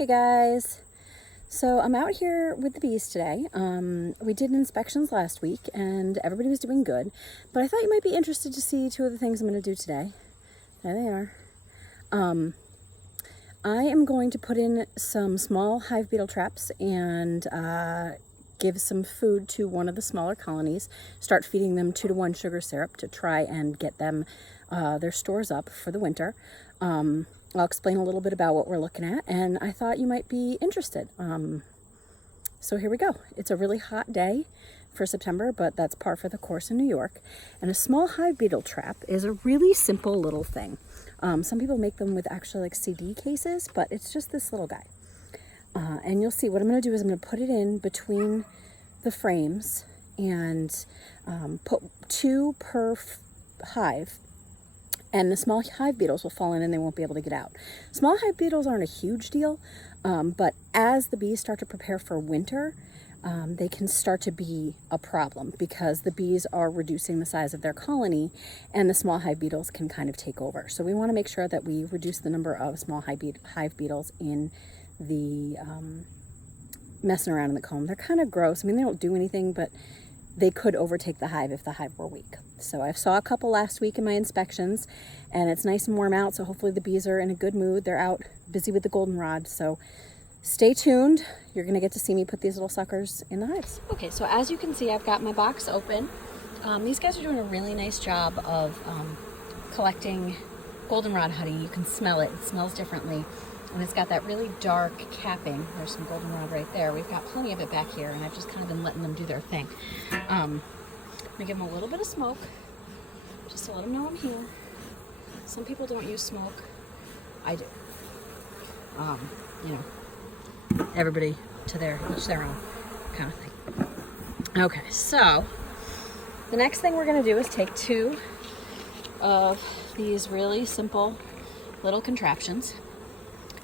Hey guys, so I'm out here with the bees today. We did inspections last week and everybody was doing good, but I thought you might be interested to see two of the things I'm going to do today. There they are. I am going to put in some small hive beetle traps and give some food to one of the smaller colonies, start feeding them 2-to-1 sugar syrup to try and get them their stores up for the winter. I'll explain a little bit about what we're looking at, and I thought you might be interested. So here we go. It's a really hot day for September, but that's par for the course in New York. And a small hive beetle trap is a really simple little thing. Some people make them with actually like CD cases, but it's just this little guy. And you'll see what I'm going to do is I'm going to put it in between the frames and put 2 per hive. And the small hive beetles will fall in and they won't be able to get out. Small hive beetles aren't a huge deal, but as the bees start to prepare for winter, they can start to be a problem because the bees are reducing the size of their colony and the small hive beetles can kind of take over. So we want to make sure that we reduce the number of small hive beetles in the messing around in the comb. They're kind of gross. I mean, they don't do anything, but they could overtake the hive if the hive were weak. So I saw a couple last week in my inspections, and it's nice and warm out, so hopefully the bees are in a good mood. They're out busy with the goldenrod, so stay tuned. You're going to get to see me put these little suckers in the hives. Okay, so as you can see, I've got my box open. These guys are doing a really nice job of collecting goldenrod honey. You can smell it. It smells differently. And it's got that really dark capping. There's some goldenrod right there. We've got plenty of it back here, and I've just kind of been letting them do their thing. I'm gonna give them a little bit of smoke, just to let them know I'm here. Some people don't use smoke. I do. You know, everybody to each their own kind of thing. Okay, so the next thing we're gonna do is take 2 of these really simple little contraptions.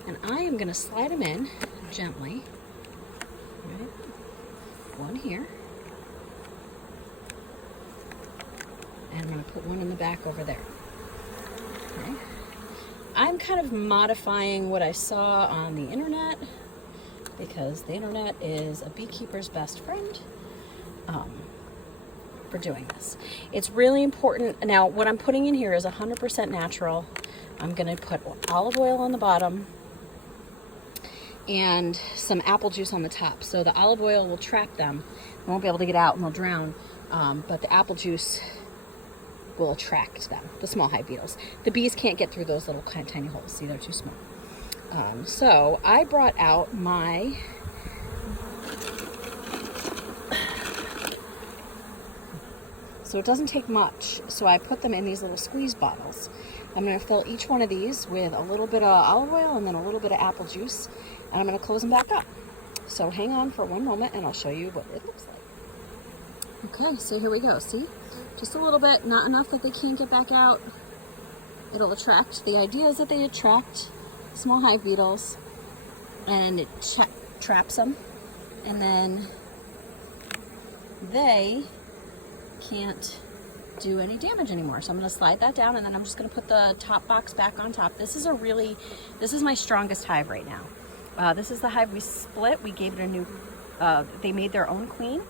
And I am going to slide them in gently. Right? One here. And I'm going to put one in the back over there. Okay. I'm kind of modifying what I saw on the internet because the internet is a beekeeper's best friend for doing this. It's really important. Now, what I'm putting in here is 100% natural. I'm going to put olive oil on the bottom and some apple juice on the top. So the olive oil will trap them. They won't be able to get out and they'll drown. But the apple juice will attract them, the small hive beetles. The bees can't get through those little tiny holes. See, they're too small. So I brought out my so it doesn't take much. So I put them in these little squeeze bottles. I'm going to fill each one of these with a little bit of olive oil and then a little bit of apple juice. And I'm going to close them back up. So hang on for one moment and I'll show you what it looks like. Okay, so here we go. See? Just a little bit, not enough that they can't get back out. It'll attract. The idea is that they attract small hive beetles and it traps them. And then they can't do any damage anymore. So I'm going to slide that down and then I'm just going to put the top box back on top. This is my strongest hive right now. This is the hive we split. We gave it a new, they made their own queen.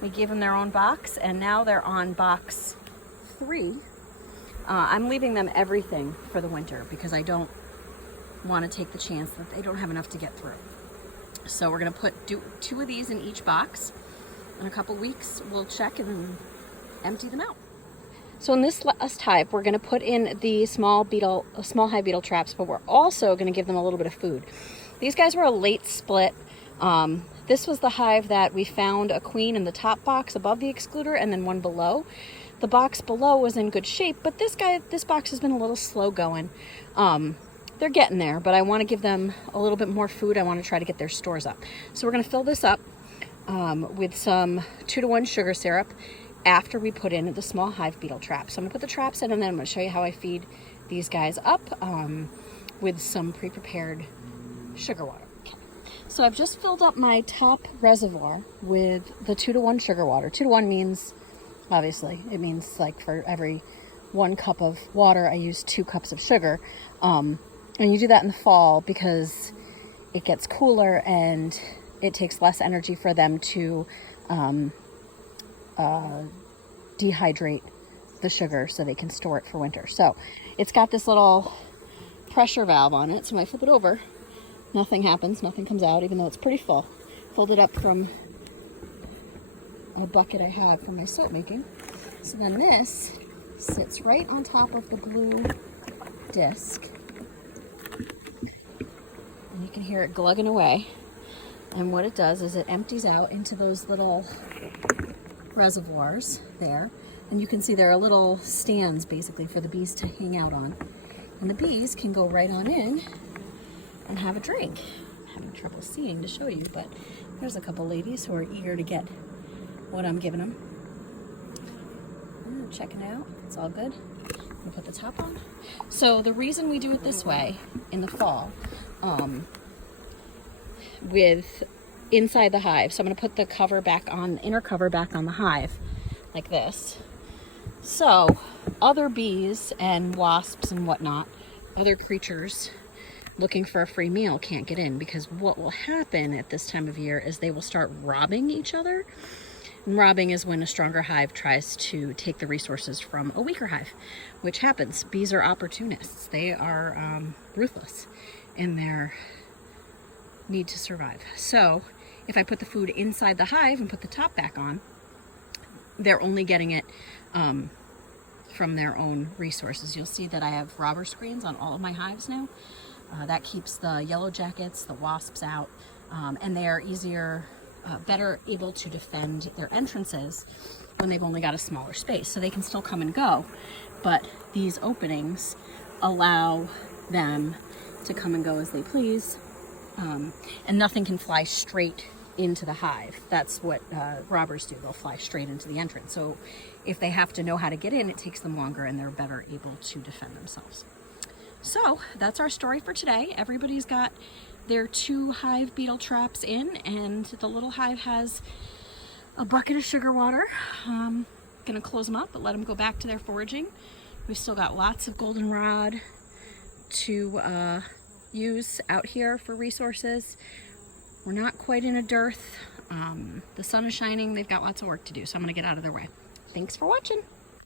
We gave them their own box and now they're on box 3. I'm leaving them everything for the winter because I don't want to take the chance that they don't have enough to get through. So we're going to put 2 of these in each box. In a couple weeks, we'll check and empty them out. So in this last hive, we're going to put in the small hive beetle traps, but we're also going to give them a little bit of food. These guys were a late split. This was the hive that we found a queen in the top box above the excluder and then one below. The box below was in good shape, but this box has been a little slow going. They're getting there, but I want to give them a little bit more food. I want to try to get their stores up. So we're going to fill this up with some 2-to-1 sugar syrup after we put in the small hive beetle traps. So I'm going to put the traps in and then I'm going to show you how I feed these guys up with some pre-prepared sugar water. Okay. So I've just filled up my top reservoir with the 2-to-1 sugar water. 2-to-1 means, obviously, it means like for every 1 cup of water, I use 2 cups of sugar. And you do that in the fall because it gets cooler and it takes less energy for them to dehydrate the sugar so they can store it for winter. So it's got this little pressure valve on it, so when I flip it over, nothing happens, nothing comes out, even though it's pretty full. Filled it up from a bucket I have for my soap making. So then this sits right on top of the blue disc, and you can hear it glugging away. And what it does is it empties out into those little reservoirs there, and you can see there are little stands basically for the bees to hang out on, and the bees can go right on in and have a drink. I'm having trouble seeing to show you, but there's a couple ladies who are eager to get what I'm giving them. Checking it out, it's all good. I'm gonna put the top on. So the reason we do it this way in the fall, with inside the hive, so I'm going to put the cover back on, inner cover back on the hive like this, so other bees and wasps and whatnot, other creatures looking for a free meal can't get in, because what will happen at this time of year is they will start robbing each other. And robbing is when a stronger hive tries to take the resources from a weaker hive, which happens. Bees are opportunists. They are ruthless in their need to survive. So if I put the food inside the hive and put the top back on, they're only getting it from their own resources. You'll see that I have robber screens on all of my hives now. That keeps the yellow jackets, the wasps out, and they are easier, better able to defend their entrances when they've only got a smaller space. So they can still come and go, but these openings allow them to come and go as they please. And nothing can fly straight into the hive. That's what robbers do. They'll fly straight into the entrance. So if they have to know how to get in, it takes them longer and they're better able to defend themselves. So that's our story for today. Everybody's got their 2 hive beetle traps in, and the little hive has a bucket of sugar water. Gonna close them up, but let them go back to their foraging. We've still got lots of goldenrod to use out here for resources. We're not quite in a dearth. The sun is shining. They've got lots of work to do, so I'm gonna get out of their way. Thanks for watching.